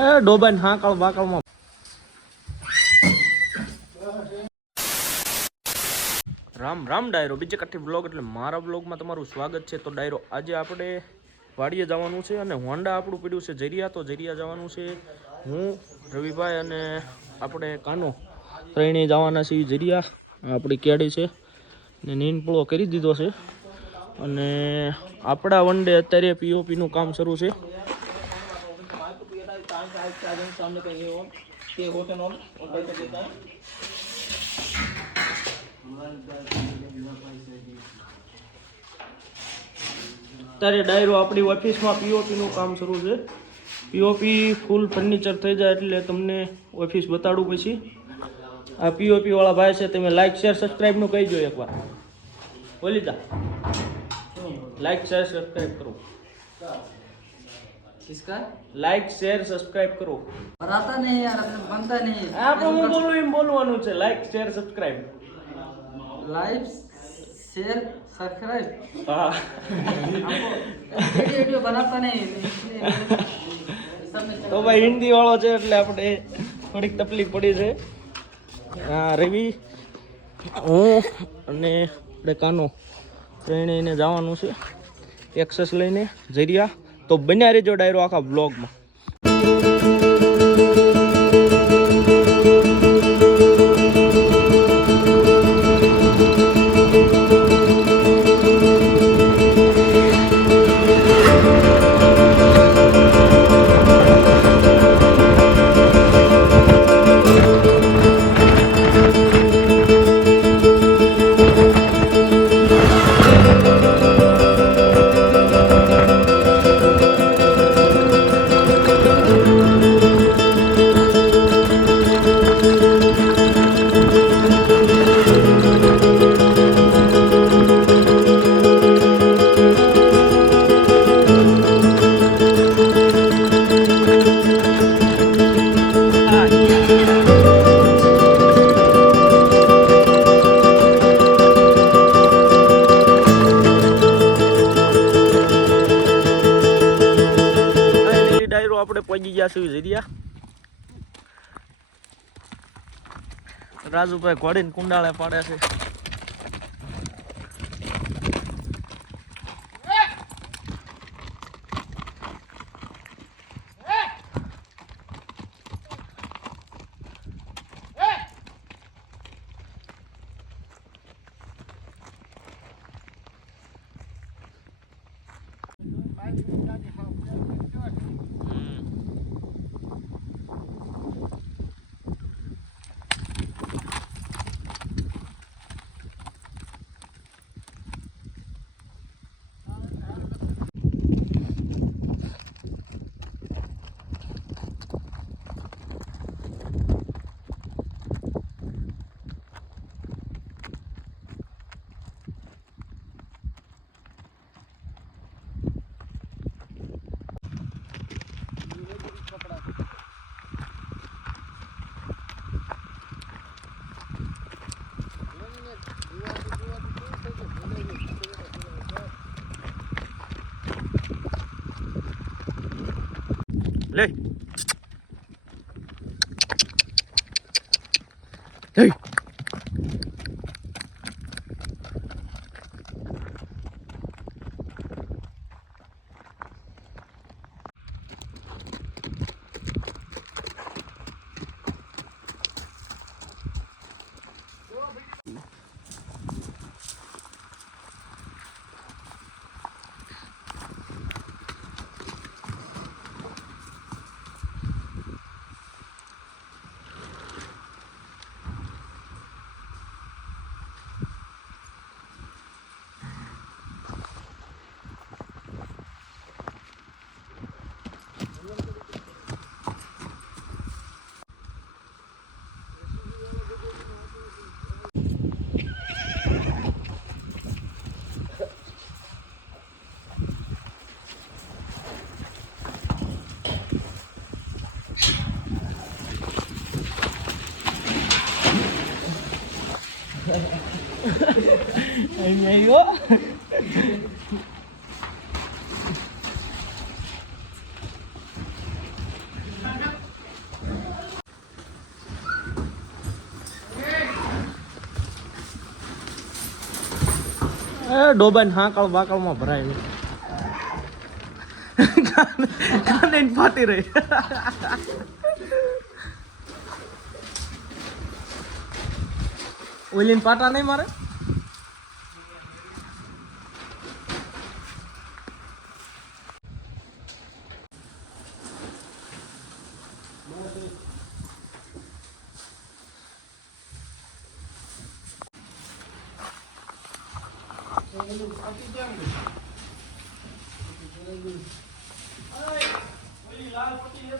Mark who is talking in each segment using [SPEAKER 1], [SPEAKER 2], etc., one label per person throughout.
[SPEAKER 1] એ ડોબાન હાકળ બાકળમાં રામ રામ ડાયરો. બીજે કાઠી બ્લોગ એટલે મારા બ્લોગમાં તમારું સ્વાગત છે. તો ડાયરો, આજે આપણે વાડીએ જવાનું છે અને હોન્ડા આપણું પીડ્યું છે જરિયા. તો જરિયા જવાનું છે. હું, રવિભાઈ અને આપણે કાનો ત્રણેય જવાના છીએ જરિયા. આપણી કેડી છે. ને નીનપળો કરી દીધો છે. અને આપણા વન ડે અત્યારે પીઓપીનું કામ શરૂ છે. અત્યારે ડાયરો આપણી ઓફિસમાં પીઓપીનું કામ શરૂ છે. પીઓપી ફૂલ ફર્નિચર થઈ જાય એટલે તમને ઓફિસ બતાડું પછી. આ પીઓપી વાળા ભાઈ છે, તમે લાઈક શેર સબસ્ક્રાઈબનું કહી દો એકવાર. બોલી જા. લાઈક શેર સબસ્ક્રાઈબ કરો.
[SPEAKER 2] किसका
[SPEAKER 1] લાઈક શેર સબસ્ક્રાઈબ કરો
[SPEAKER 2] और आता नहीं यार अपने बनता नहीं
[SPEAKER 1] આપણે હું બોલું એમ બોલવાનું છે like share subscribe
[SPEAKER 2] live share subscribe
[SPEAKER 1] હા
[SPEAKER 2] वीडियो वीडियो बनाता नहीं इसलिए सब में
[SPEAKER 1] તો ભાઈ હિન્દી વાળો છે એટલે આપણે થોડીક તકલીફ પડી છે હા રવિ હું અને આપણે કાનો ત્રણેયને જવાનું છે એક્સેસ લઈને જરિયા તો બન્યા રહેજો ડાયરો આખા બ્લોગમાં જરિયા રાજુભાઈ ઘોડીને કુંડાળે પાડે છે. થઈ જાય હાકળ હાંકળ બાકળમાં ભરાય કાને ફાટી રહી ઓલીને પાટા નહીં મારે લાલ પટ્ટી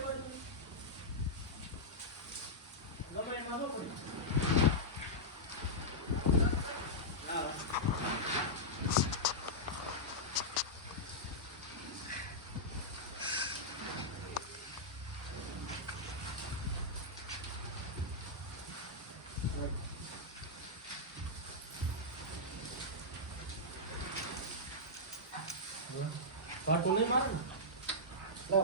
[SPEAKER 1] પાટું નહીં મારે ને? તો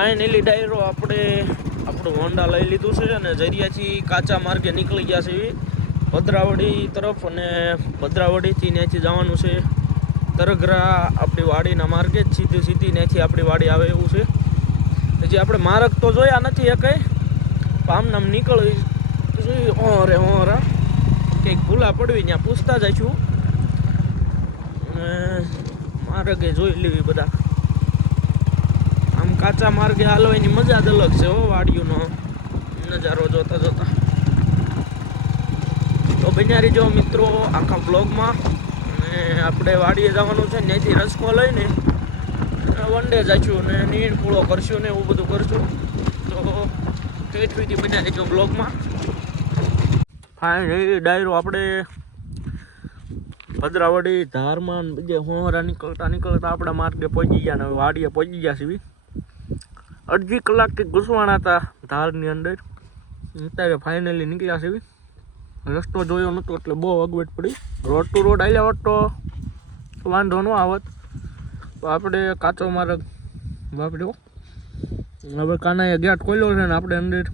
[SPEAKER 1] ફાઇનલી ડાયરો આપણે આપણું હોન્ડા લઈ લીધું છે અને જરિયાથી કાચા માર્ગે નીકળી ગયા છે ભદ્રાવડી તરફ અને ભદ્રાવડીથી ત્યાંથી જવાનું છે તરગરા આપણી વાડીના માર્ગે. જ સીધી સીધી ત્યાંથી આપણી વાડી આવે એવું છે. હજી આપણે માર્ગ તો જોયા નથી એ કંઈ. પામનામ નીકળી જોઈ હો રા કંઈક ભૂલા પડવી ત્યાં પૂછતા જઈશું અને માર્ગે જોઈ લેવી બધા. કાચા માર્ગે હાલો એની મજા જ અલગ છે હો વાડીઓનો. નજારો જોતા જોતા. તો બન્યારી જો મિત્રો આખા બ્લોગમાં અને આપણે વાડીએ જવાનું છે ત્યાંથી રસકો લઈને વન ડે જઈશું ને નીણ પૂળો કરશું ને એવું બધું કરશું. તો ટેટ સુધી બન્યા બ્લોગમાં ફાઇન ડાયરો આપણે ભદ્રાવડી ધારમાં બીજે હોરા નીકળતા નીકળતા આપણા માર્ગે પહોંચી ગયા ને વાડીએ પહોંચી ગયા છીએ. અડધી કલાકથી ઘૂસવાના હતા ધારની અંદર. અત્યારે ફાઇનલી નીકળ્યા છે રસ્તો જોયો નહોતો એટલે બહુ અગવડ પડી. રોડ ટુ રોડ આવ્યા હોત તો વાંધો ન આવત. તો આપણે કાચો માર્ગ વાપર્યો. હવે કાનાએ ગેટ ખોલ્યો છે ને આપણે અંદર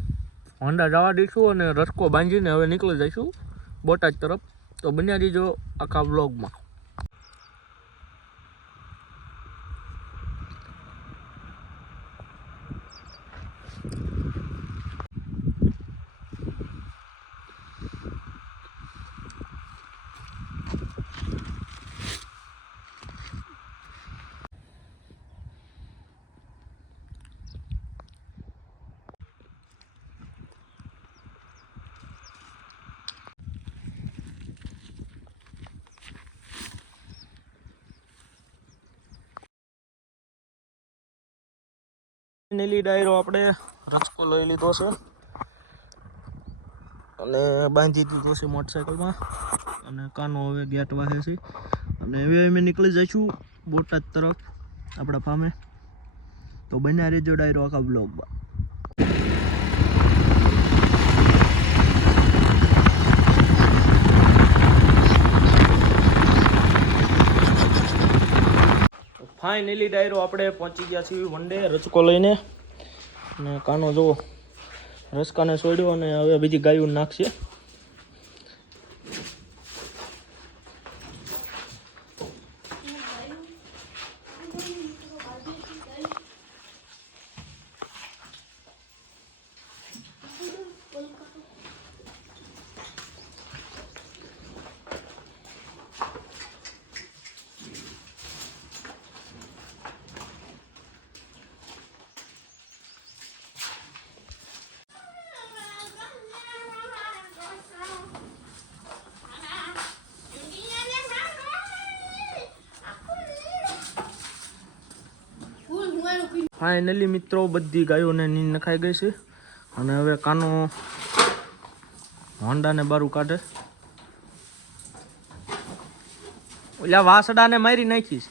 [SPEAKER 1] હોન્ડા જવા દઈશું અને રસ્કો બાંધીને હવે નીકળી જઈશું બોટાદ તરફ. તો બન્યા દીજો આખા બ્લોગમાં નીલી ડાયરો આપણે રસ્કો લઈ લીધો છે. અને બાંધી દીધો છે મોટરસાઇકલમાં અને કાનો હવે ગેટ વાહે છે. અને હવે અમે નીકળી જઈશું બોટાદ તરફ, આપણા ફામે. તો બન્યા રહેજો ડાયરો આખા બ્લોગમાં ફાઇનલી ડાયરો આપણે પહોંચી ગયા છીએ વન ડે રચકો લઈને. અને કાનો જુઓ રસકાને છોડ્યો અને હવે બીજી ગાયું નાખશે. ફાઇનલી મિત્રો બધી ગાયોને નીંદ નખાઈ ગઈ છે. અને હવે કાનો હોન્ડાને બારું કાઢે. ઓલા વાસડાને મારી નાખીશ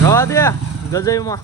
[SPEAKER 1] જવા દે. 你说这个吗？